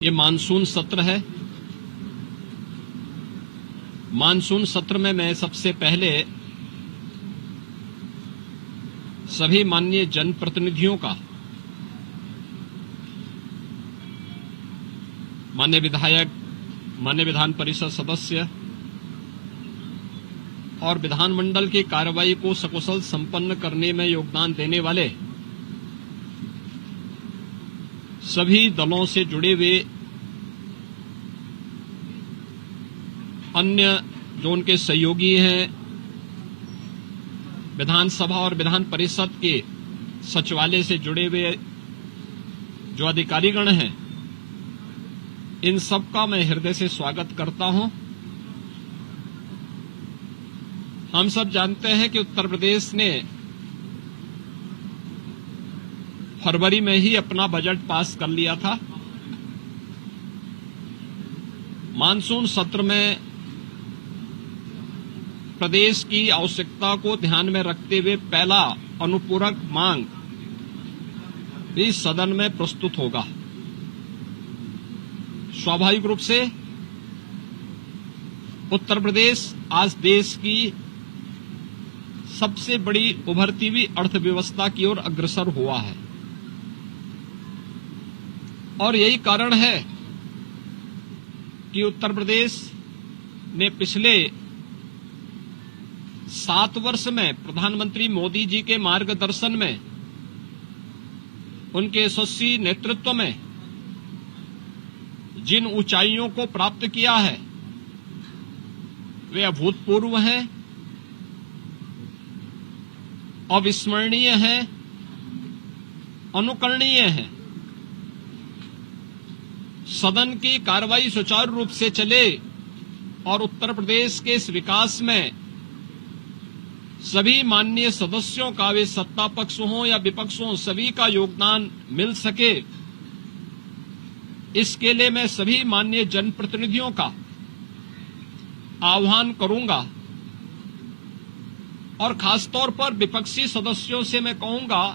ये मानसून सत्र है। मानसून सत्र में मैं सबसे पहले सभी माननीय जनप्रतिनिधियों का, माननीय विधायक, माननीय विधान परिषद सदस्य और विधानमंडल की कार्रवाई को सकुशल संपन्न करने में योगदान देने वाले सभी दलों से जुड़े हुए अन्य जो उनके सहयोगी हैं, विधानसभा और विधान परिषद के सचिवालय से जुड़े हुए जो अधिकारीगण हैं, इन सबका मैं हृदय से स्वागत करता हूं। हम सब जानते हैं कि उत्तर प्रदेश ने फरवरी में ही अपना बजट पास कर लिया था। मानसून सत्र में प्रदेश की आवश्यकता को ध्यान में रखते हुए पहला अनुपूरक मांग इस सदन में प्रस्तुत होगा। स्वाभाविक रूप से उत्तर प्रदेश आज देश की सबसे बड़ी उभरती हुई अर्थव्यवस्था की ओर अग्रसर हुआ है और यही कारण है कि उत्तर प्रदेश ने पिछले 7 वर्ष में प्रधानमंत्री मोदी जी के मार्गदर्शन में, उनके यशस्वी नेतृत्व में जिन ऊंचाइयों को प्राप्त किया है वे अभूतपूर्व हैं, अविस्मरणीय हैं, अनुकरणीय हैं। सदन की कार्रवाई सुचारू रूप से चले और उत्तर प्रदेश के इस विकास में सभी माननीय सदस्यों का, वे सत्ता पक्ष हों या विपक्ष हों, सभी का योगदान मिल सके, इसके लिए मैं सभी माननीय जनप्रतिनिधियों का आह्वान करूंगा और खासतौर पर विपक्षी सदस्यों से मैं कहूंगा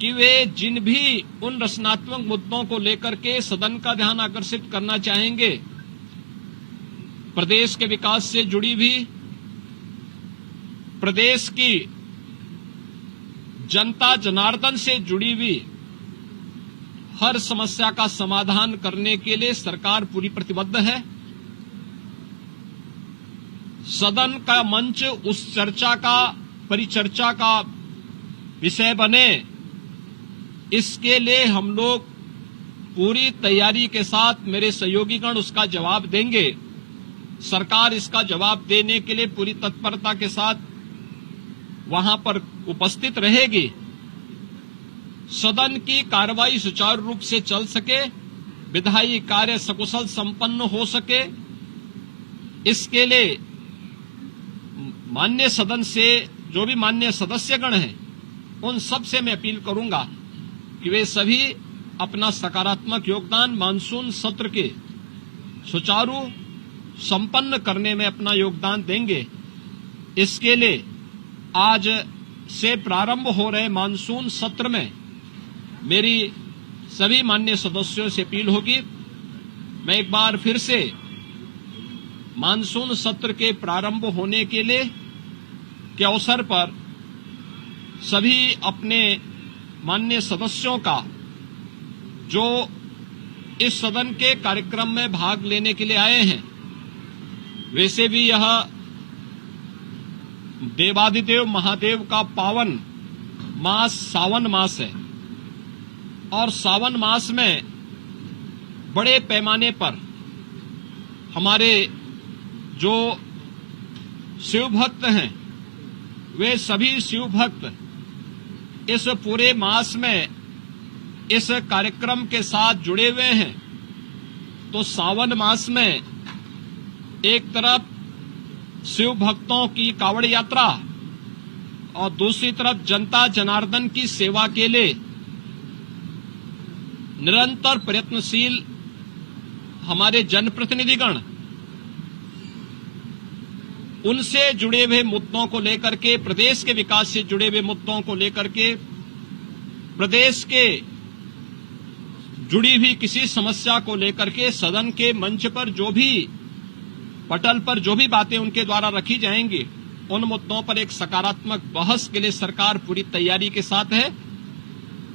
कि वे जिन भी उन रचनात्मक मुद्दों को लेकर के सदन का ध्यान आकर्षित करना चाहेंगे, प्रदेश के विकास से जुड़ी भी, प्रदेश की जनता जनार्दन से जुड़ी हुई हर समस्या का समाधान करने के लिए सरकार पूरी प्रतिबद्ध है। सदन का मंच उस चर्चा का, परिचर्चा का विषय बने, इसके लिए हम लोग पूरी तैयारी के साथ, मेरे सहयोगीगण उसका जवाब देंगे। सरकार इसका जवाब देने के लिए पूरी तत्परता के साथ वहां पर उपस्थित रहेगी। सदन की कार्रवाई सुचारू रूप से चल सके, विधायी कार्य सकुशल संपन्न हो सके, इसके लिए माननीय सदन से जो भी माननीय सदस्यगण हैं, उन सब से मैं अपील करूंगा कि वे सभी अपना सकारात्मक योगदान मानसून सत्र के सुचारू संपन्न करने में अपना योगदान देंगे। इसके लिए आज से प्रारंभ हो रहे मानसून सत्र में मेरी सभी माननीय सदस्यों से अपील होगी। मैं एक बार फिर से मानसून सत्र के प्रारंभ होने के लिए के अवसर पर सभी अपने माननीय सदस्यों का, जो इस सदन के कार्यक्रम में भाग लेने के लिए आए हैं, वैसे भी यह देवादिदेव महादेव का पावन मास सावन मास है और सावन मास में बड़े पैमाने पर हमारे जो शिव भक्त हैं, वे सभी शिव भक्त इस पूरे मास में इस कार्यक्रम के साथ जुड़े हुए हैं। तो सावन मास में एक तरफ शिव भक्तों की कावड़ यात्रा और दूसरी तरफ जनता जनार्दन की सेवा के लिए निरंतर प्रयत्नशील हमारे जनप्रतिनिधिगण उनसे जुड़े हुए मुद्दों को लेकर के, प्रदेश के विकास से जुड़े हुए मुद्दों को लेकर के, प्रदेश के जुड़ी हुई किसी समस्या को लेकर के सदन के मंच पर पटल पर जो भी बातें उनके द्वारा रखी जाएंगी, उन मुद्दों पर एक सकारात्मक बहस के लिए सरकार पूरी तैयारी के साथ है।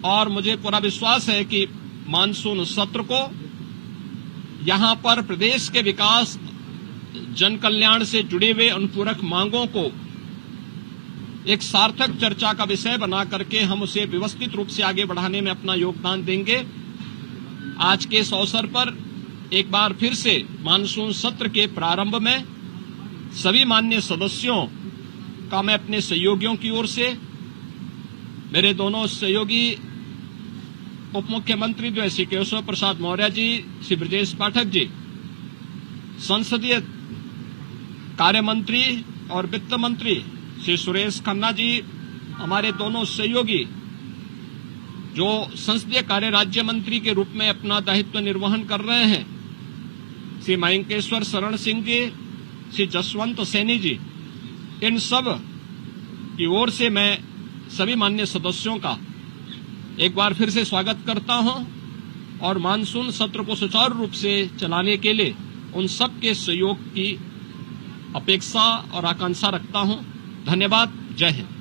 और मुझे पूरा विश्वास है कि मानसून सत्र को यहां पर प्रदेश के विकास, जन कल्याण से जुड़े हुए अनुपूरक मांगों को एक सार्थक चर्चा का विषय बना करके हम उसे व्यवस्थित रूप से आगे बढ़ाने में अपना योगदान देंगे। आज के इस अवसर पर एक बार फिर से मानसून सत्र के प्रारंभ में सभी माननीय सदस्यों का मैं अपने सहयोगियों की ओर से, मेरे दोनों सहयोगी उप मुख्यमंत्री जो है श्री केशव प्रसाद मौर्य जी, श्री ब्रजेश पाठक जी, संसदीय कार्य मंत्री और वित्त मंत्री श्री सुरेश खन्ना जी, हमारे दोनों सहयोगी जो संसदीय कार्य राज्य मंत्री के रूप में अपना दायित्व निर्वहन कर रहे हैं, श्री मयंकेश्वर शरण सिंह जी, श्री जसवंत सैनी जी, इन सब की ओर से मैं सभी माननीय सदस्यों का एक बार फिर से स्वागत करता हूं और मानसून सत्र को सुचारू रूप से चलाने के लिए उन सब के सहयोग की अपेक्षा और आकांक्षा रखता हूं। धन्यवाद। जय हिंद।